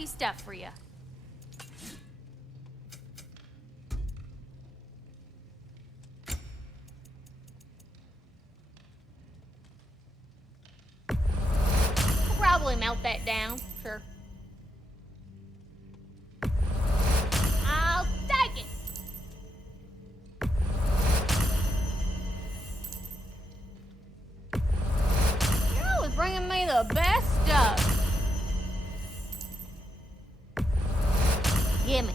quality stuff for you. We'll probably melt that down, sure. I'll take it. You're always bringing me the best stuff. Gimme.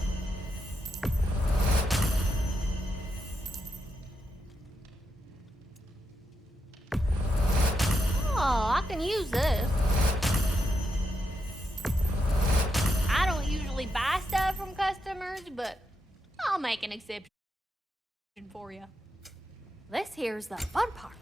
Oh, I can use this. I don't usually buy stuff from customers, but I'll make an exception for you. This here's the fun part.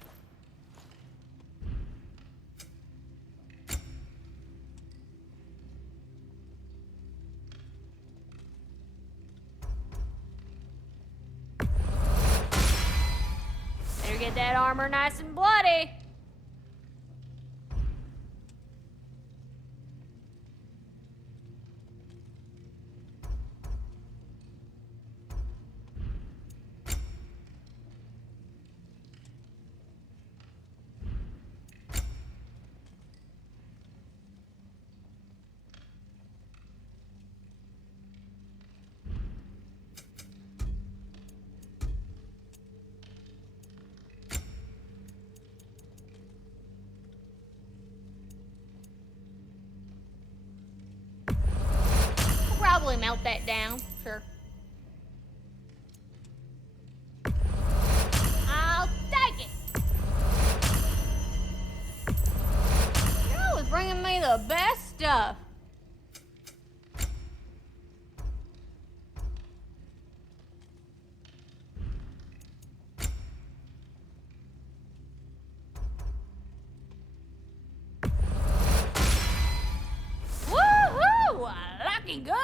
Better get that armor nice and bloody. Probably melt that down, sure. I'll take it. You're always bringing me the best stuff. Woohoo! Looking good.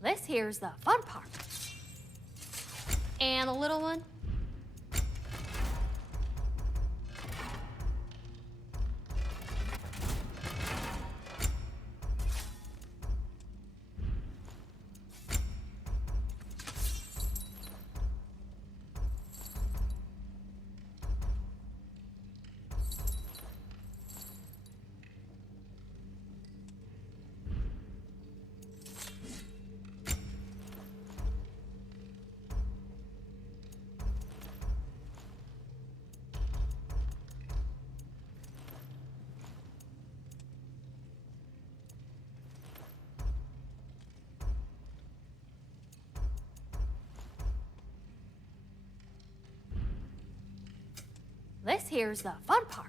This here's the fun part. And the little one. This here's the fun part.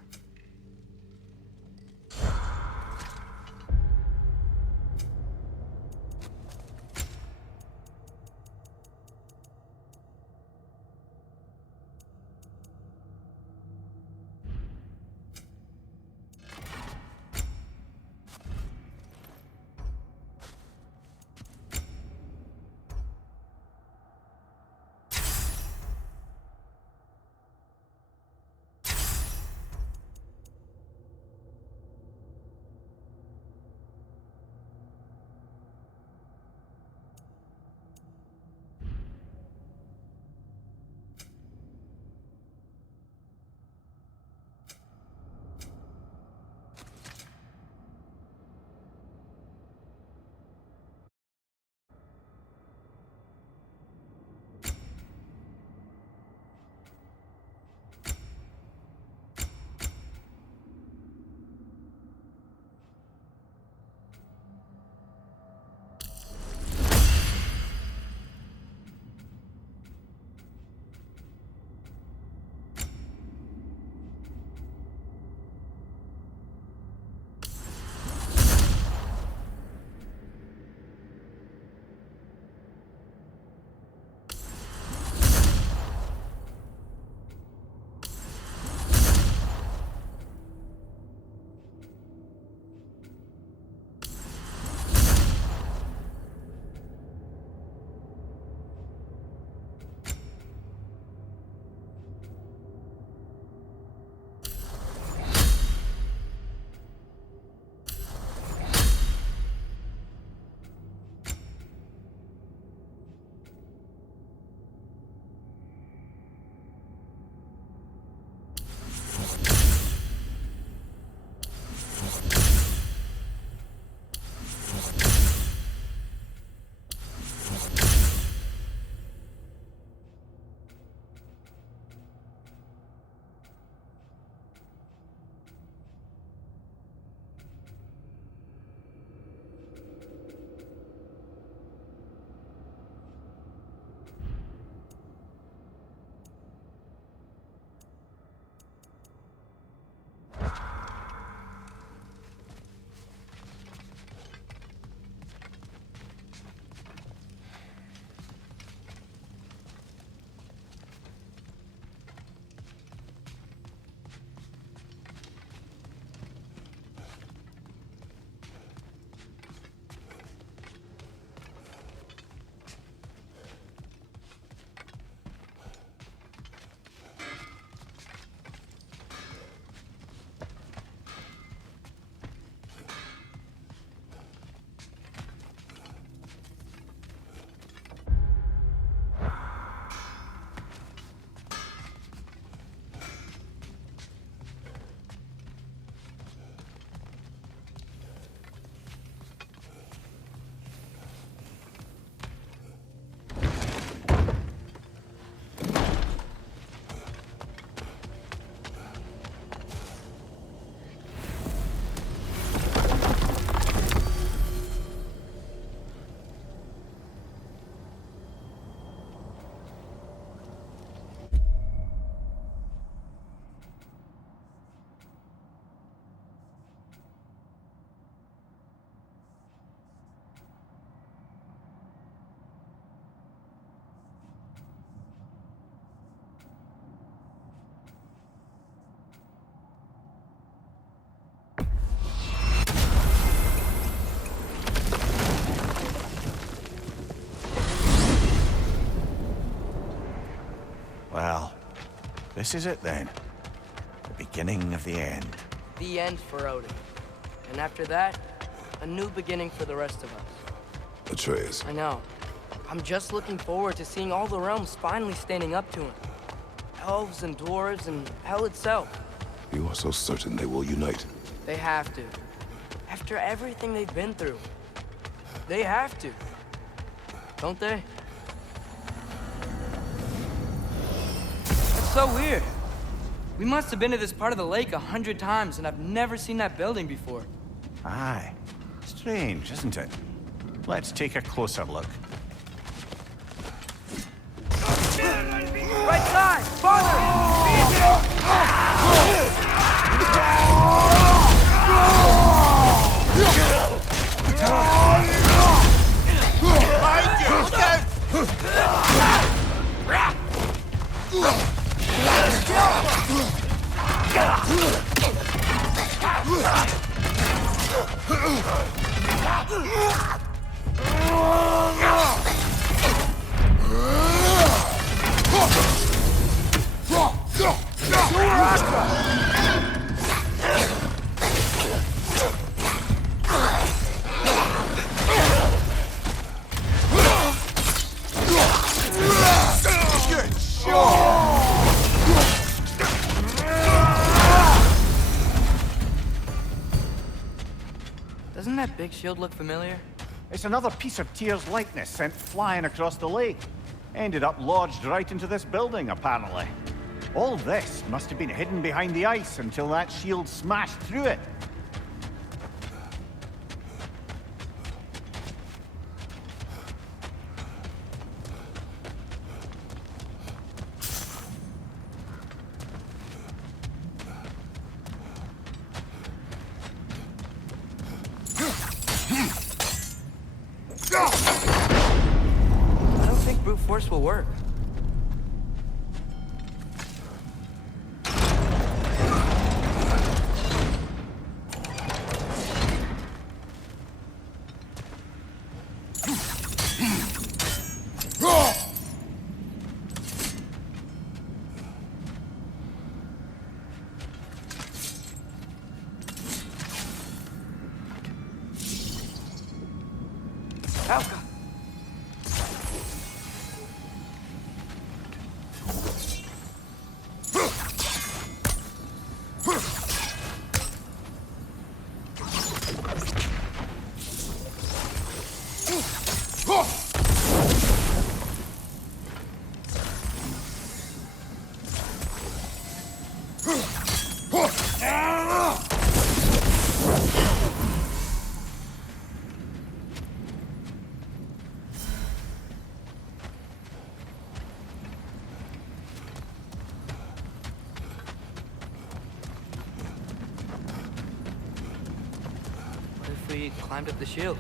This is it then. The beginning of the end. The end for Odin. And after that, a new beginning for the rest of us. Atreus. I know. I'm just looking forward to seeing all the realms finally standing up to him. Elves and dwarves and hell itself. You are so certain they will unite. They have to. After everything they've been through. They have to. Don't they? That's so weird. We must have been to this part of the lake 100 times, and I've never seen that building before. Aye. Strange, isn't it? Let's take a closer look. Right side! Father! Doesn't that big shield look familiar? It's another piece of Tyr's likeness sent flying across the lake. Ended up lodged right into this building, apparently. All this must have been hidden behind the ice until that shield smashed through it. I don't think brute force will work. Alka! What if we climbed up the shield?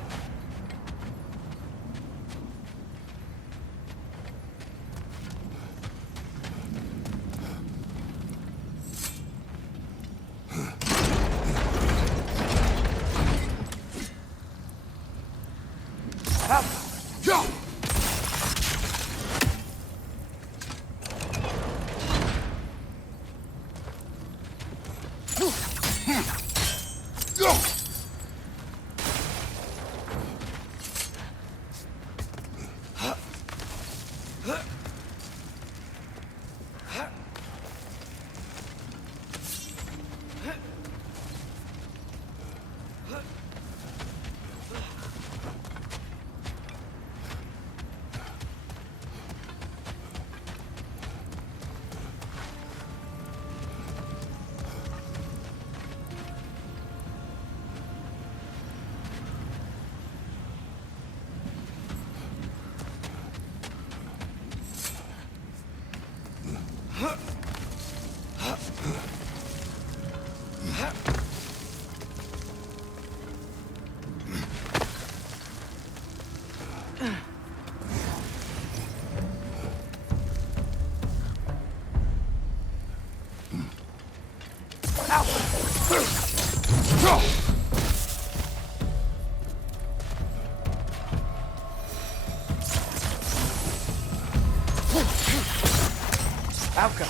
Alka!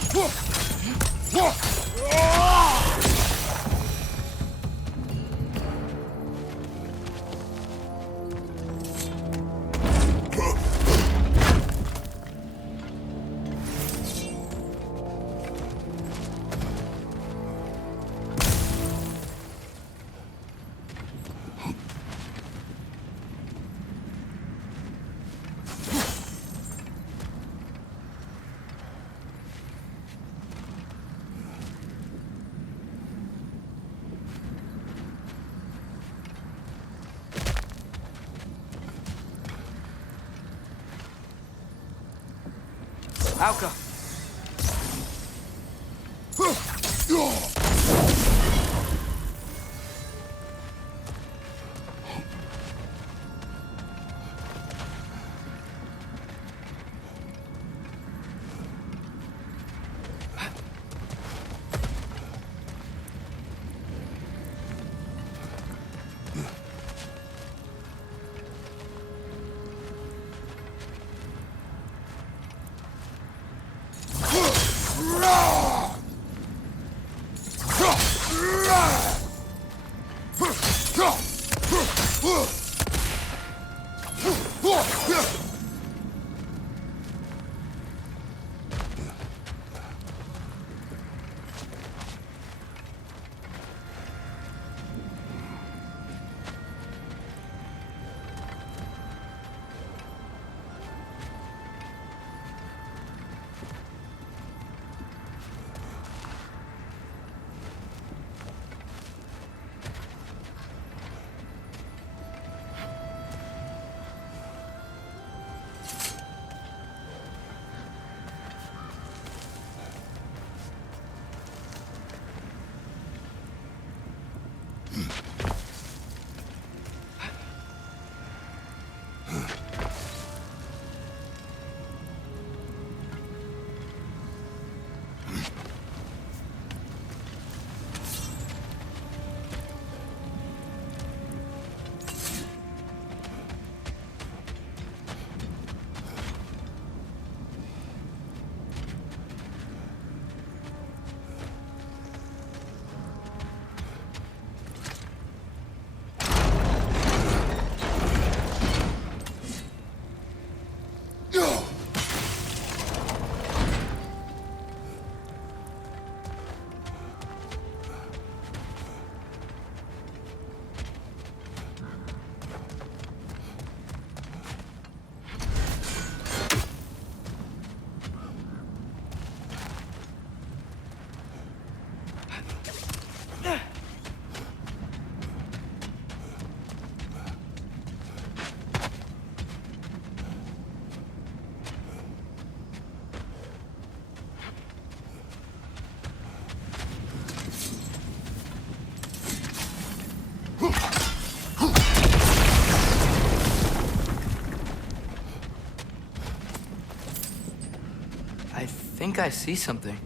Alka! I think I see something.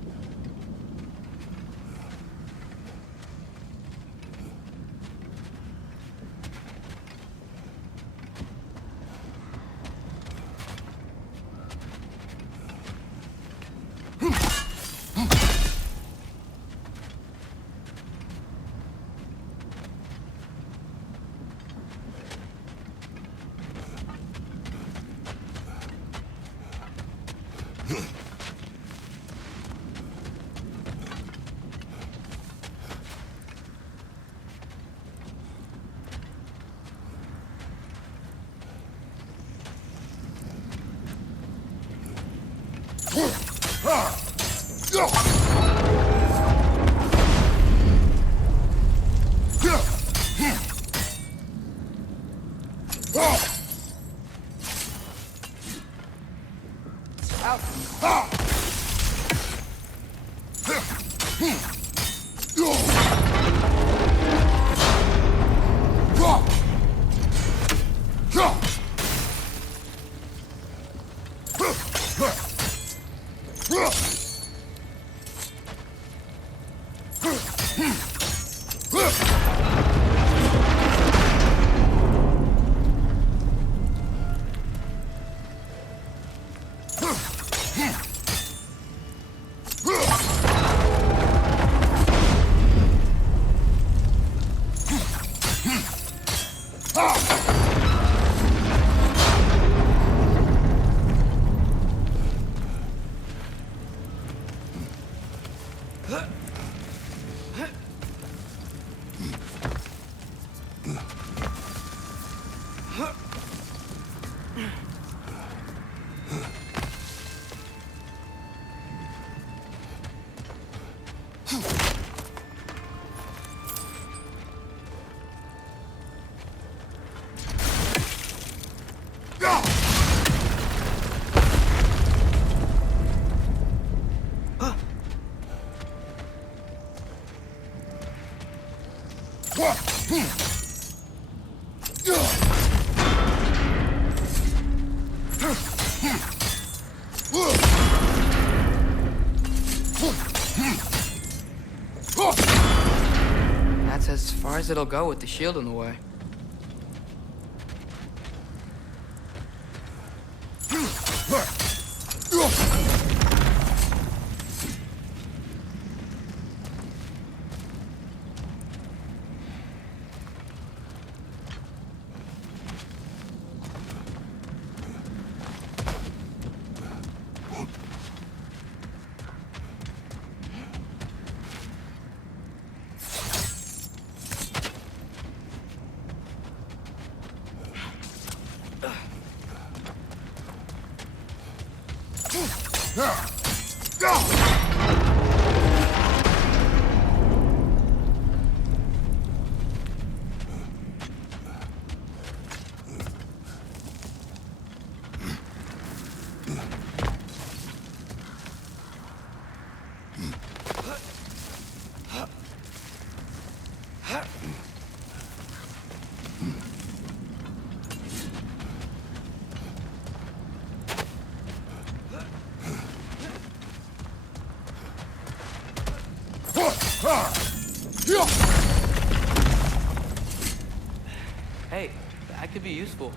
That's as far as it'll go with the shield in the way. Hey, that could be useful.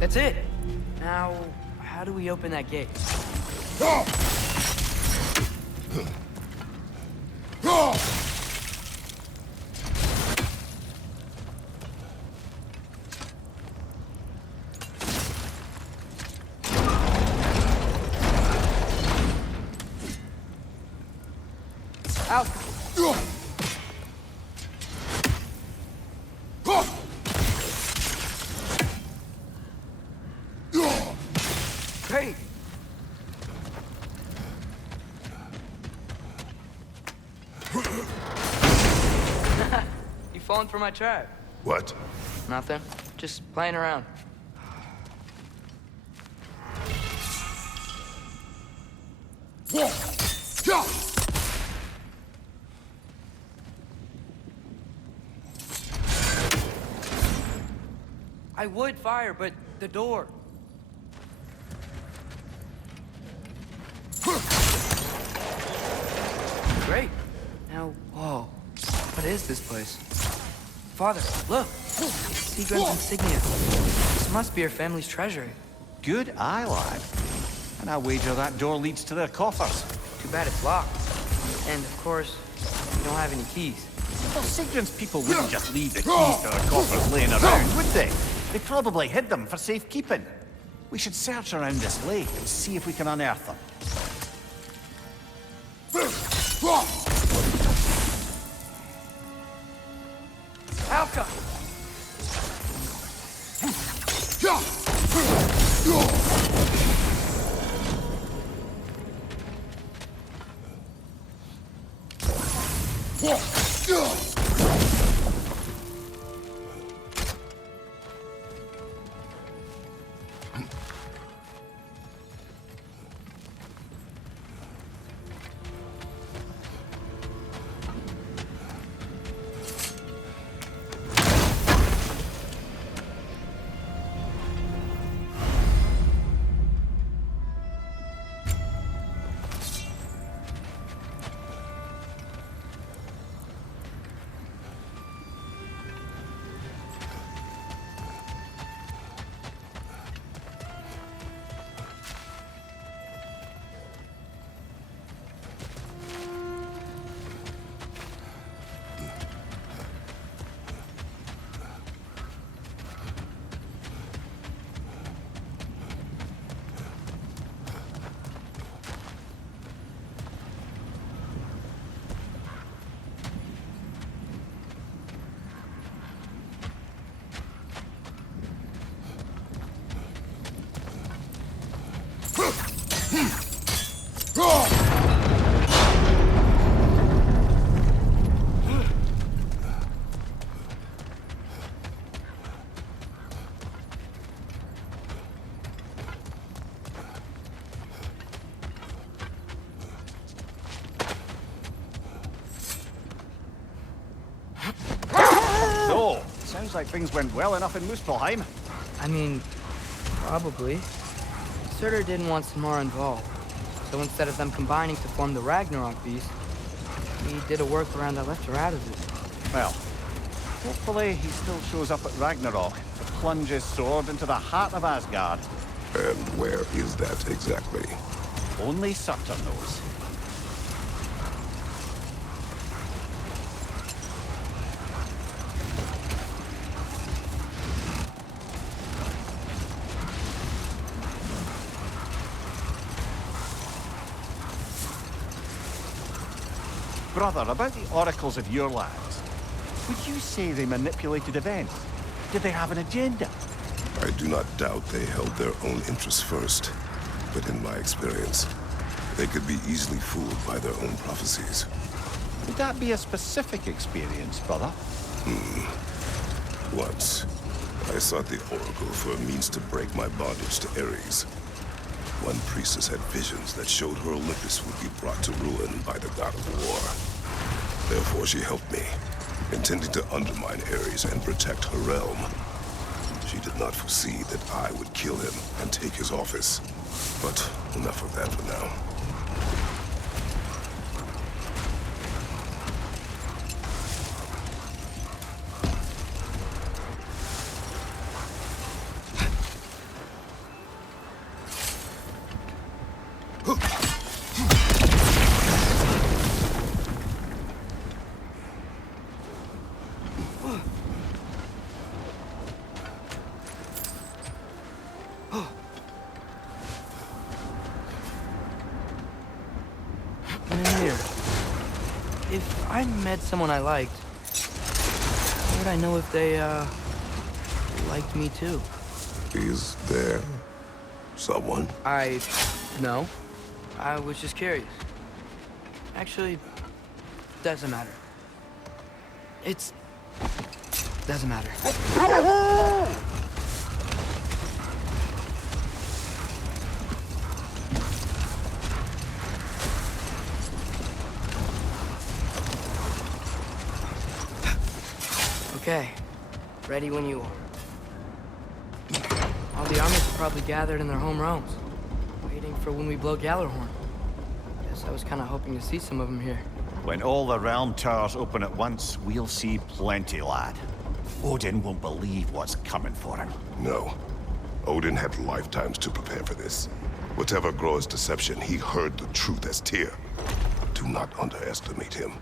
That's it. Now, how do we open that gate? Out. Hey. You falling for my trap? What? Nothing. Just playing around. I would fire, but the door. Great. Now, whoa. What is this place? Father, look. Seagram's insignia. This must be our family's treasury. Good eye, lad. And I wager that door leads to their coffers. Too bad it's locked. And, of course, we don't have any keys. Well, Sigrun's people wouldn't just leave the keys to their coffers laying around, would they? They probably hid them for safekeeping. We should search around this lake and see if we can unearth them. Alka! So, sounds like things went well enough in Muspelheim. I mean, probably. Surtur didn't want some more involved. So instead of them combining to form the Ragnarok beast, he did a workaround that left her out of it. Well, hopefully he still shows up at Ragnarok to plunge his sword into the heart of Asgard. And where is that exactly? Only Surtur knows. Brother, about the oracles of your lands, would you say they manipulated events? Did they have an agenda? I do not doubt they held their own interests first. But in my experience, they could be easily fooled by their own prophecies. Would that be a specific experience, brother? Once, I sought the Oracle for a means to break my bondage to Ares. One priestess had visions that showed her Olympus would be brought to ruin by the god of war. Therefore she helped me, intending to undermine Ares and protect her realm. She did not foresee that I would kill him and take his office. But enough of that for now. If I met someone I liked, how would I know if they, liked me too? Is there someone? No. I was just curious. Actually, doesn't matter. Doesn't matter. Okay, ready when you are. All the armies are probably gathered in their home realms, waiting for when we blow Gjallarhorn. Guess I was kind of hoping to see some of them here. When all the realm towers open at once, we'll see plenty, lad. Odin won't believe what's coming for him. No. Odin had lifetimes to prepare for this. Whatever Groa's deception, he heard the truth as Tyr. Do not underestimate him.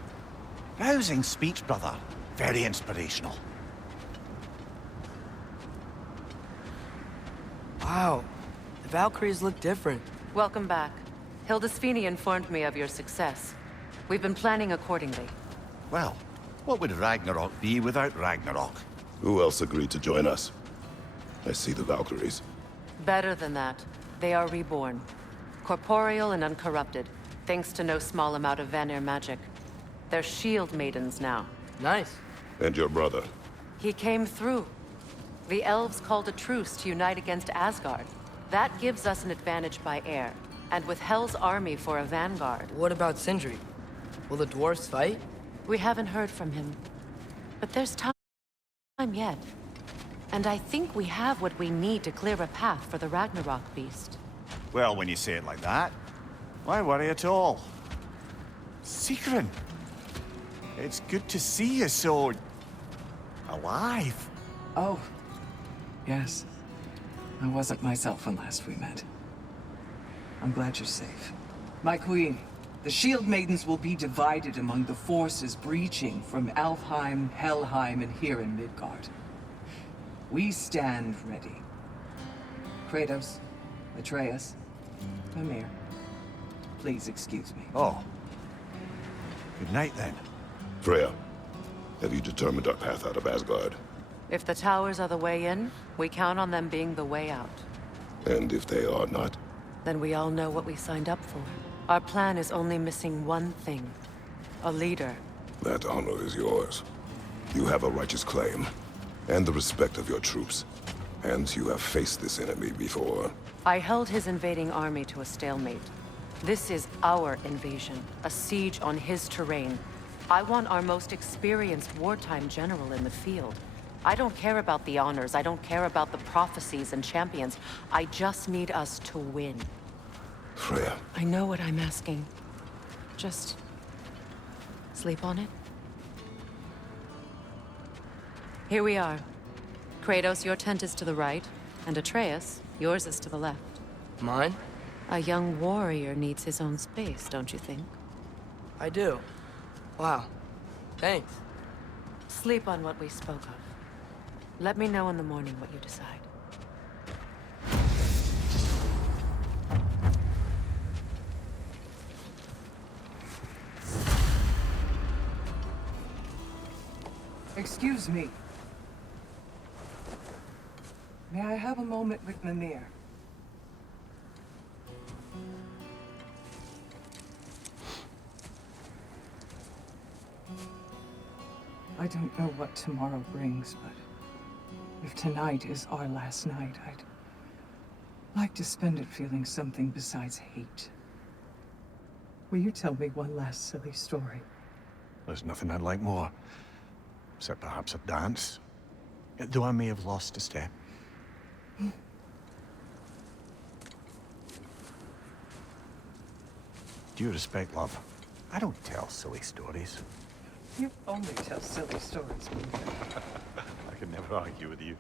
Rousing speech, brother. Very inspirational. Wow, the Valkyries look different. Welcome back. Hildisfini informed me of your success. We've been planning accordingly. Well, what would Ragnarok be without Ragnarok? Who else agreed to join us? I see the Valkyries. Better than that, they are reborn. Corporeal and uncorrupted, thanks to no small amount of Vanir magic. They're shield maidens now. Nice. And your brother? He came through. The elves called a truce to unite against Asgard. That gives us an advantage by air. And with Hell's army for a vanguard. What about Sindri? Will the dwarves fight? We haven't heard from him. But there's time yet. And I think we have what we need to clear a path for the Ragnarok beast. Well, when you say it like that, why worry at all? Secret, it's good to see you so... alive. Oh, yes. I wasn't myself when last we met. I'm glad you're safe. My queen, the Shield Maidens will be divided among the forces breaching from Alfheim, Helheim, and here in Midgard. We stand ready. Kratos, Atreus, Mimir, please excuse me. Oh. Good night, then. Freya, have you determined our path out of Asgard? If the towers are the way in, we count on them being the way out. And if they are not? Then we all know what we signed up for. Our plan is only missing one thing. A leader. That honor is yours. You have a righteous claim, and the respect of your troops. And you have faced this enemy before. I held his invading army to a stalemate. This is our invasion, a siege on his terrain. I want our most experienced wartime general in the field. I don't care about the honors, I don't care about the prophecies and champions. I just need us to win. Freya. I know what I'm asking. Just... sleep on it? Here we are. Kratos, your tent is to the right, and Atreus, yours is to the left. Mine? A young warrior needs his own space, don't you think? I do. Wow. Thanks. Sleep on what we spoke of. Let me know in the morning what you decide. Excuse me. May I have a moment with Mimir? I don't know what tomorrow brings, but if tonight is our last night, I'd like to spend it feeling something besides hate. Will you tell me one last silly story? There's nothing I'd like more. Except perhaps a dance. Though I may have lost a step. Due respect, love. I don't tell silly stories. You only tell silly stories, Mimir. I can never argue with you.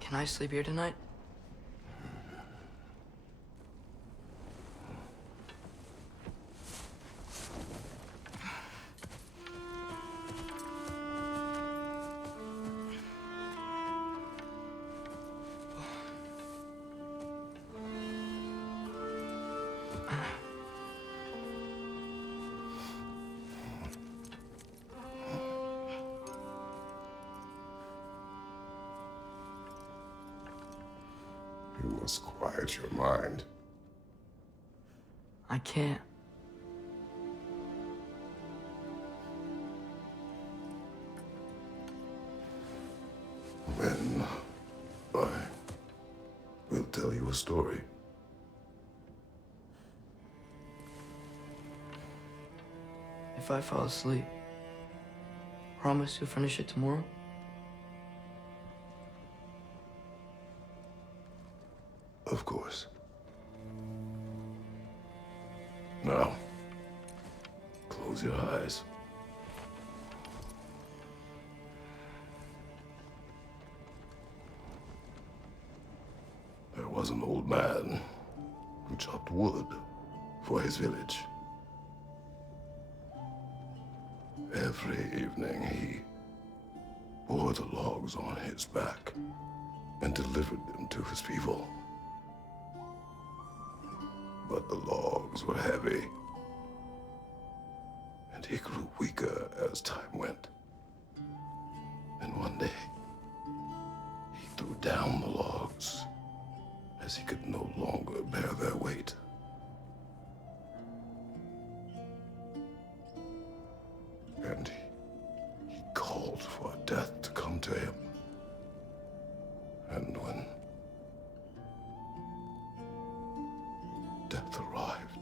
Can I sleep here tonight? You must quiet your mind. I can't. When I We'll tell you a story. If I fall asleep, promise you'll finish it tomorrow? Of course. Now, close your eyes. There was an old man who chopped wood for his village. Every evening he bore the logs on his back and delivered them to his people. But the logs were heavy, and he grew weaker as time went. And one day, he threw down the logs as he could no longer bear their weight. And he called for death to come to him. And when death arrived,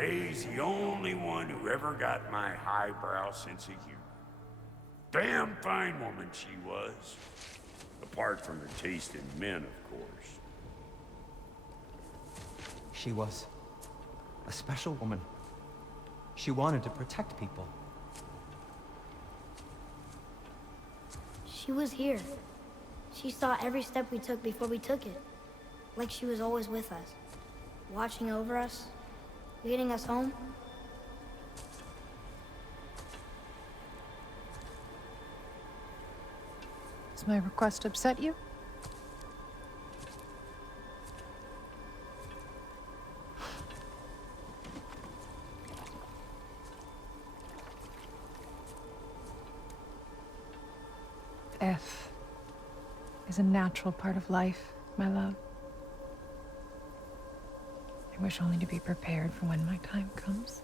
He's the only one who ever got my highbrow sense of humor. Damn fine woman she was. Apart from her taste in men, of course. She was a special woman. She wanted to protect people. She was here. She saw every step we took before we took it. Like she was always with us. Watching over us. Leading us home. Does my request upset you? Death is a natural part of life, my love. I wish only to be prepared for when my time comes.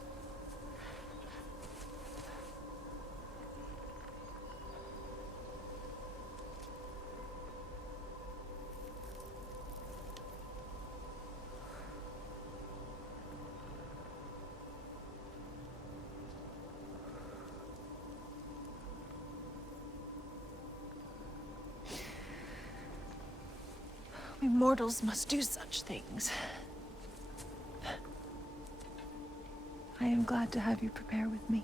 We mortals must do such things. I am glad to have you prepare with me.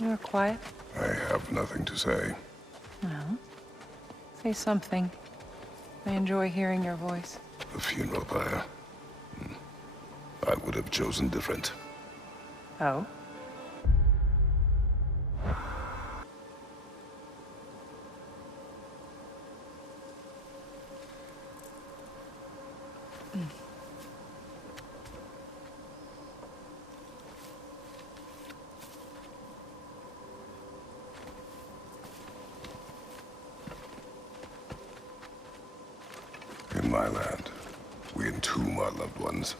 You are quiet. I have nothing to say. Well, say something. I enjoy hearing your voice. The funeral pyre. I would have chosen different. Oh? my land. We entomb our loved ones.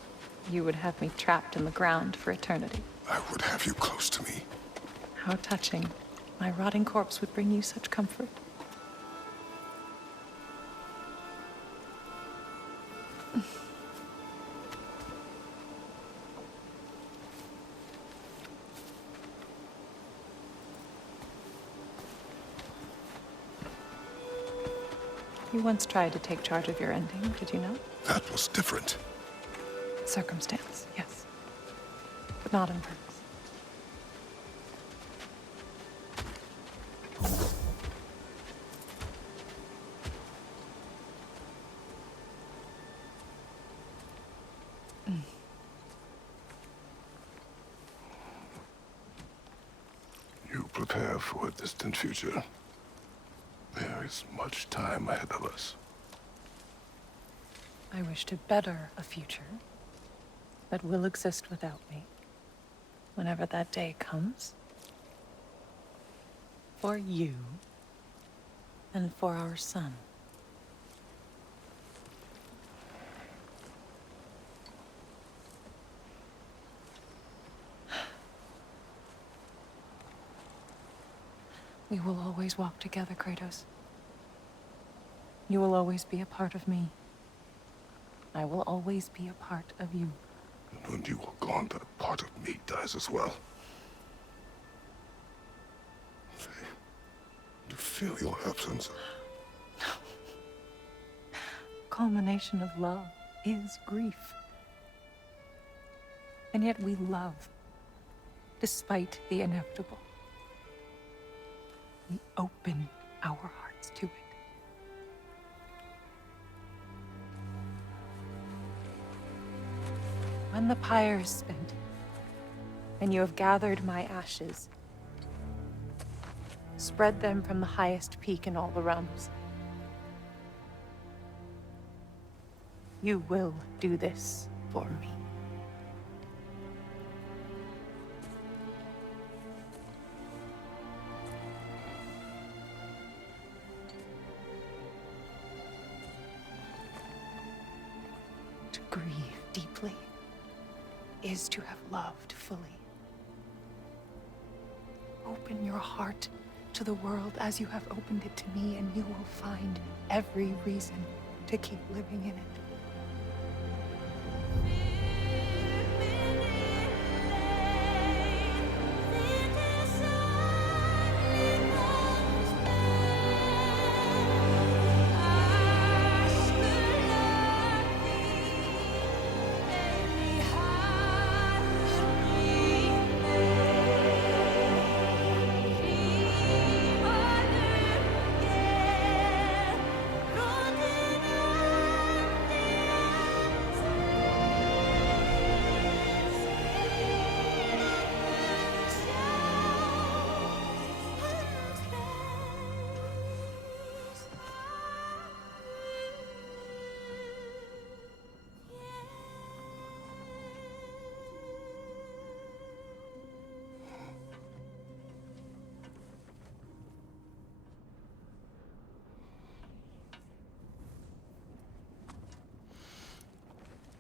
You would have me trapped in the ground for eternity. I would have you close to me. How touching. My rotting corpse would bring you such comfort. You once tried to take charge of your ending, did you know? That was different. Circumstance, yes. But not on purpose. You prepare for a distant future. There is much time ahead of us. I wish to better a future that will exist without me, whenever that day comes. For you, and for our son. We will always walk together, Kratos. You will always be a part of me. I will always be a part of you. And when you are gone, that part of me dies as well. To feel your absence. Culmination of love is grief. And yet we love, despite the inevitable. We open our hearts to it. When the pyre is spent, and you have gathered my ashes, spread them from the highest peak in all the realms. You will do this for me. To grieve deeply is to have loved fully. Open your heart to the world as you have opened it to me, and you will find every reason to keep living in it.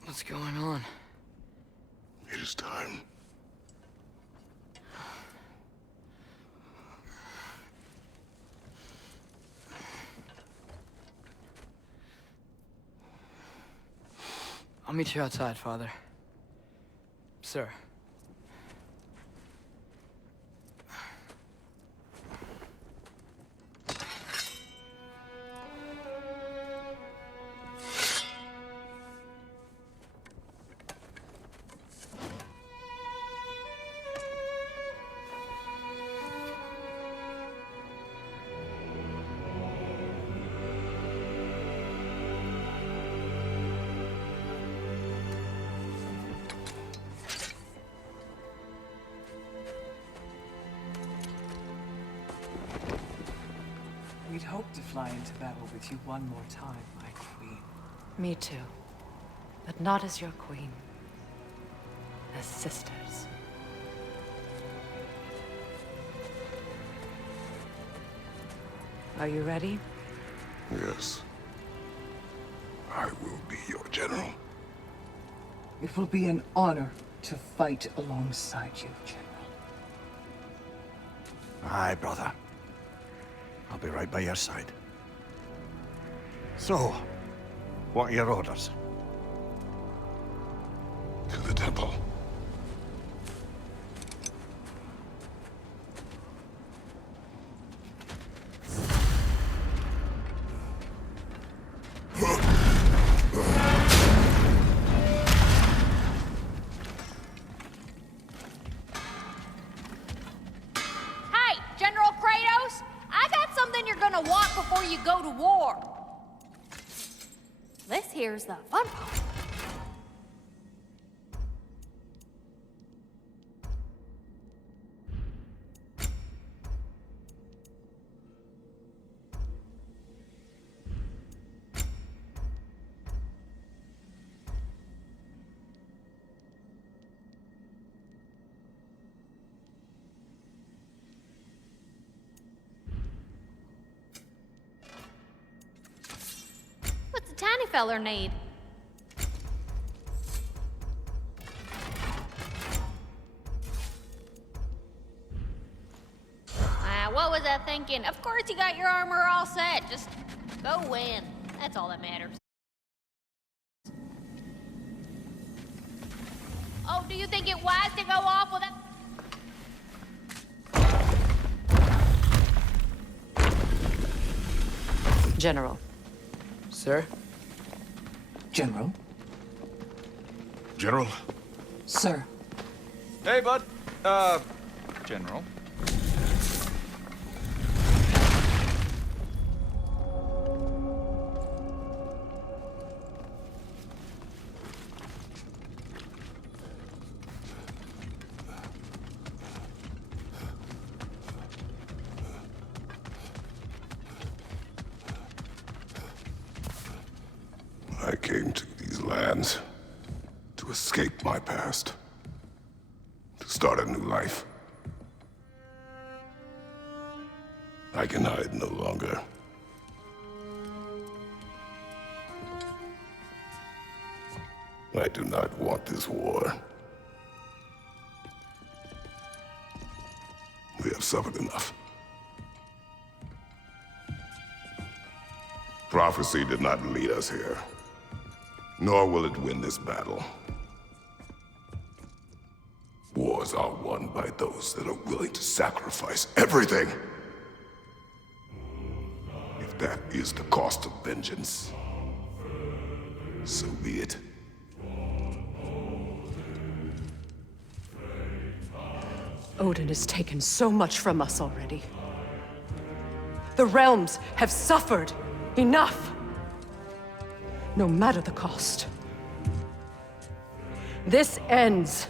What's going on? It is time. I'll meet you outside, Father. Sir. We'd hoped to fly into battle with you one more time, my queen. Me too. But not as your queen. As sisters. Are you ready? Yes. I will be your general. It will be an honor to fight alongside you, General. Aye, brother. I'll be right by your side. So, what are your orders? To the temple. Hey, General Kratos! I got something you're gonna want before you go to war. This here's the fun part. What's the tiny feller need? What was I thinking? Of course you got your armor all set. Just go win. That's all that matters. Oh, do you think it wise to go off with that? General. Sir? General? General? Sir. Hey, bud. General. I came to these lands to escape my past, to start a new life. I can hide no longer. I do not want this war. We have suffered enough. Prophecy did not lead us here, nor will it win this battle. Wars are won by those that are willing to sacrifice everything. If that is the cost of vengeance, so be it. Odin has taken so much from us already. The realms have suffered enough. No matter the cost. This ends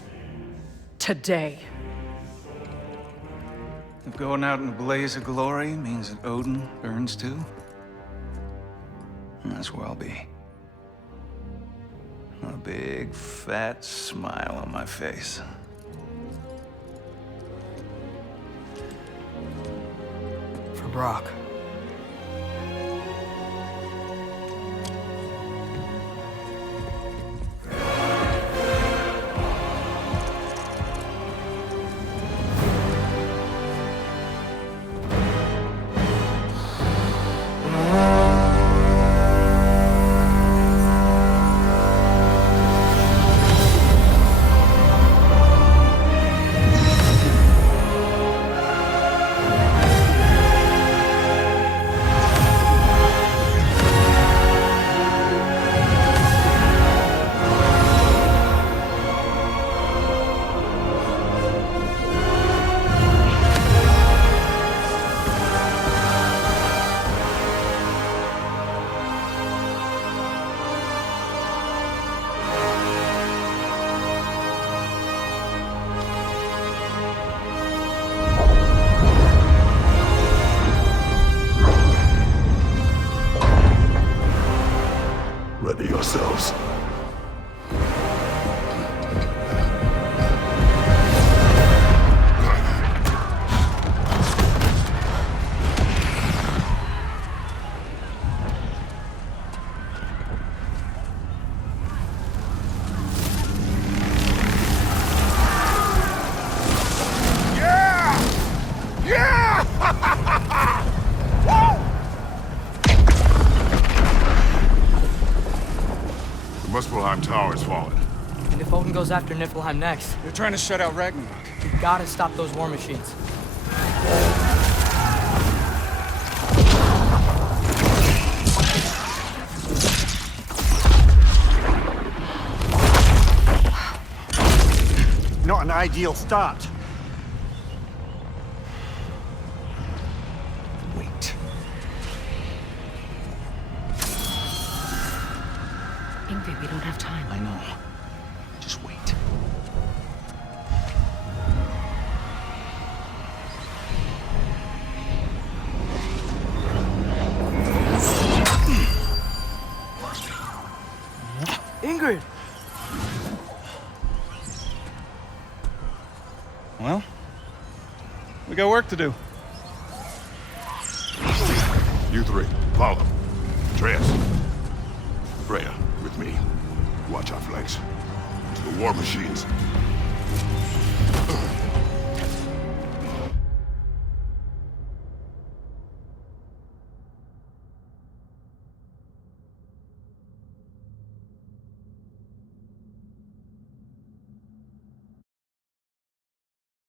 today. If going out in a blaze of glory means that Odin burns too, that's where I'll be. A big, fat smile on my face. For Brock. Ready yourselves. Muspelheim Tower has fallen. And if Odin goes after Niflheim next, They're trying to shut out Ragnarok. we gotta stop those war machines. Not an ideal start. Wait. Ingrid, we don't have time. I know. Just wait. Ingrid! Well, we got work to do. You three, follow. Atreus. Freya, with me. Watch our flanks. To the war machines.